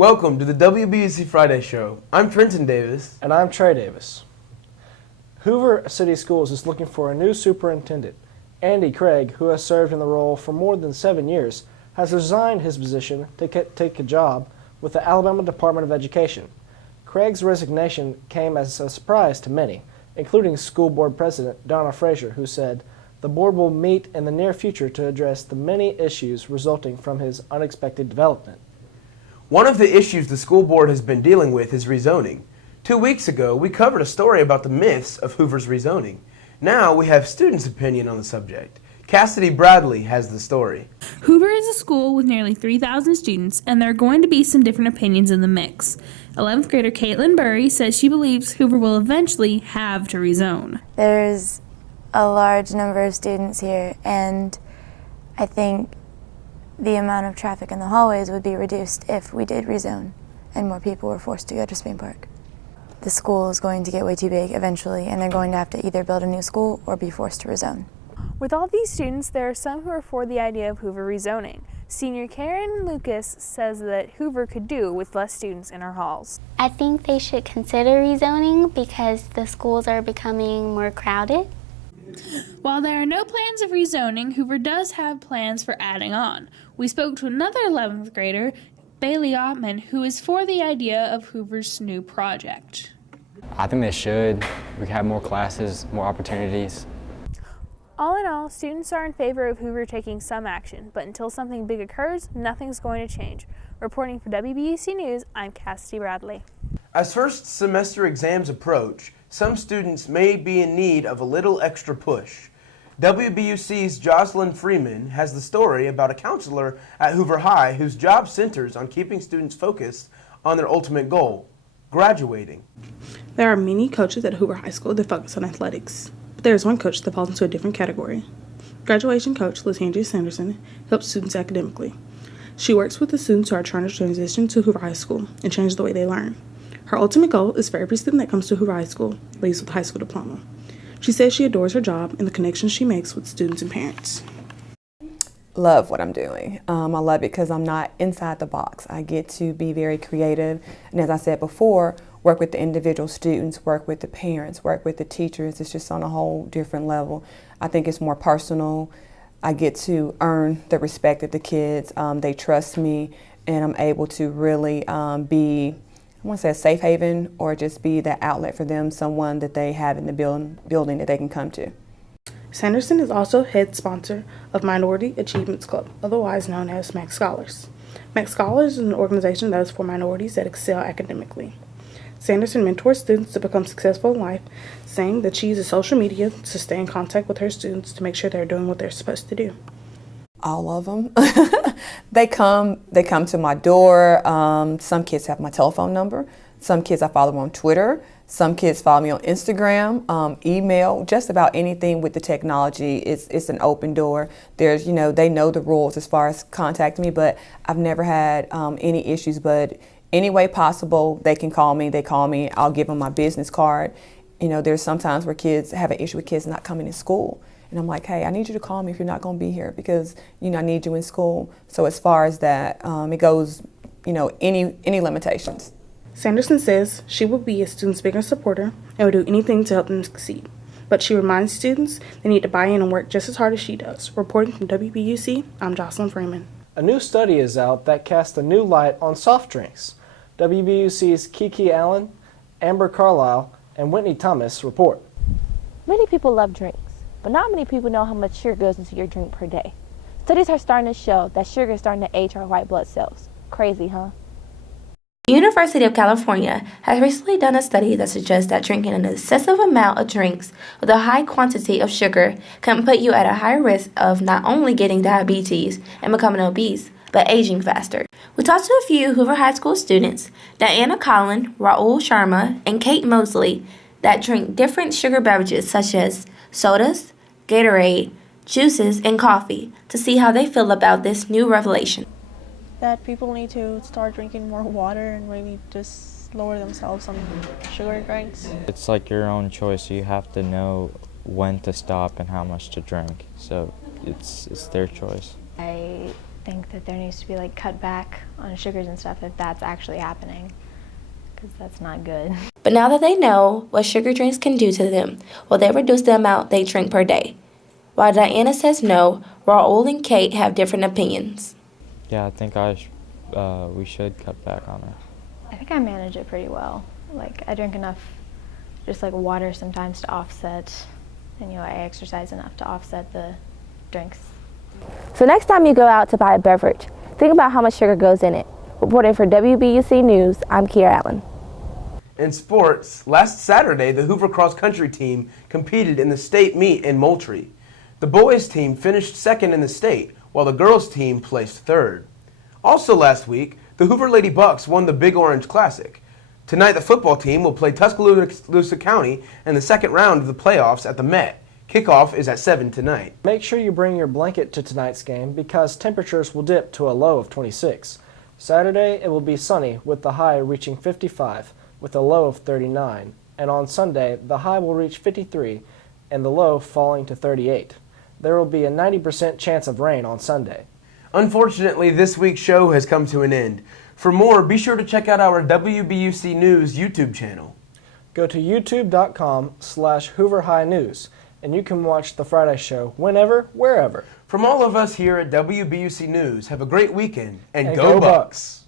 Welcome to the WBUC Friday Show. I'm Trenton Davis. And I'm Trey Davis. Hoover City Schools is looking for a new superintendent. Andy Craig, who has served in the role for more than 7 years, has resigned his position to take a job with the Alabama Department of Education. Craig's resignation came as a surprise to many, including School Board President Donna Frazier, who said the board will meet in the near future to address the many issues resulting from his unexpected development. One of the issues the school board has been dealing with is rezoning. 2 weeks ago, we covered a story about the myths of Hoover's rezoning. Now we have students' opinion on the subject. Cassity Bradley has the story. Hoover is a school with nearly 3,000 students, and there are going to be some different opinions in the mix. 11th grader Caitlin Burry says she believes Hoover will eventually have to rezone. There's a large number of students here, and I think the amount of traffic in the hallways would be reduced if we did rezone and more people were forced to go to Spain Park. The school is going to get way too big eventually, and they're going to have to either build a new school or be forced to rezone. With all these students, there are some who are for the idea of Hoover rezoning. Senior Karen Lucas says that Hoover could do with less students in our halls. I think they should consider rezoning because the schools are becoming more crowded. While there are no plans of rezoning, Hoover does have plans for adding on. We spoke to another 11th grader, Bailey Ottman, who is for the idea of Hoover's new project. I think they should. We could have more classes, more opportunities. All in all, students are in favor of Hoover taking some action, but until something big occurs, nothing's going to change. Reporting for WBUC News, I'm Cassity Bradley. As first semester exams approach, some students may be in need of a little extra push. WBUC's Joslyn Freeman has the story about a counselor at Hoover High whose job centers on keeping students focused on their ultimate goal, graduating. There are many coaches at Hoover High School that focus on athletics, but there is one coach that falls into a different category. Graduation coach Latandria Sanderson helps students academically. She works with the students who are trying to transition to Hoover High School and change the way they learn. Her ultimate goal is for every student that comes to Hoover High School leaves with a high school diploma. She says she adores her job and the connections she makes with students and parents. Love what I'm doing. I love it because I'm not inside the box. I get to be very creative, and as I said before, work with the individual students, work with the parents, work with the teachers. It's just on a whole different level. I think it's more personal. I get to earn the respect of the kids. They trust me, and I'm able to really be, I want to say, a safe haven, or just be that outlet for them, someone that they have in the building that they can come to. Sanderson is also head sponsor of Minority Achievements Club, otherwise known as MAC Scholars. MAC Scholars is an organization that is for minorities that excel academically. Sanderson mentors students to become successful in life, saying that she uses social media to stay in contact with her students to make sure they're doing what they're supposed to do. All of them. They come to my door. Some kids have my telephone number. Some kids I follow on Twitter. Some kids follow me on Instagram, email, just about anything with the technology. It's an open door. There's, they know the rules as far as contacting me, but I've never had any issues. But any way possible, they can call me. They call me. I'll give them my business card. There's sometimes where kids have an issue with kids not coming to school. And I'm like, hey, I need you to call me if you're not going to be here because, I need you in school. So as far as that, it goes, any limitations. Sanderson says she will be a student's biggest supporter and will do anything to help them succeed. But she reminds students they need to buy in and work just as hard as she does. Reporting from WBUC, I'm Joslyn Freeman. A new study is out that casts a new light on soft drinks. WBUC's Kiki Allen, Amber Carlisle, and Whitney Thomas report. Many people love drinks, but not many people know how much sugar goes into your drink per day. Studies are starting to show that sugar is starting to age our white blood cells. Crazy, huh? The University of California has recently done a study that suggests that drinking an excessive amount of drinks with a high quantity of sugar can put you at a higher risk of not only getting diabetes and becoming obese, but aging faster. We talked to a few Hoover High School students, Diana Collin, Raul Sharma, and Kate Mosley, that drink different sugar beverages such as sodas, Gatorade, juices, and coffee to see how they feel about this new revelation. That people need to start drinking more water and maybe just lower themselves on sugar drinks. It's like your own choice. You have to know when to stop and how much to drink. So it's their choice. I think that there needs to be like cut back on sugars and stuff if that's actually happening, because that's not good. But now that they know what sugar drinks can do to them, will they reduce the amount they drink per day? While Diana says no, Raul and Kate have different opinions. Yeah, I think we should cut back on it. I think I manage it pretty well. Like, I drink enough, just like water sometimes to offset, and I exercise enough to offset the drinks. So next time you go out to buy a beverage, think about how much sugar goes in it. Reporting for WBUC News, I'm Kiara Allen. In sports, last Saturday, the Hoover cross country team competed in the state meet in Moultrie. The boys team finished second in the state, while the girls team placed third. Also last week, the Hoover Lady Bucks won the Big Orange Classic. Tonight, the football team will play Tuscaloosa County in the second round of the playoffs at the Met. Kickoff is at 7 tonight. Make sure you bring your blanket to tonight's game because temperatures will dip to a low of 26. Saturday, it will be sunny with the high reaching 55 with a low of 39. And on Sunday, the high will reach 53 and the low falling to 38. There will be a 90% chance of rain on Sunday. Unfortunately, this week's show has come to an end. For more, be sure to check out our WBUC News YouTube channel. Go to youtube.com/Hoover High News, and you can watch The Friday Show whenever, wherever. From all of us here at WBUC News, have a great weekend, and And go go Bucks!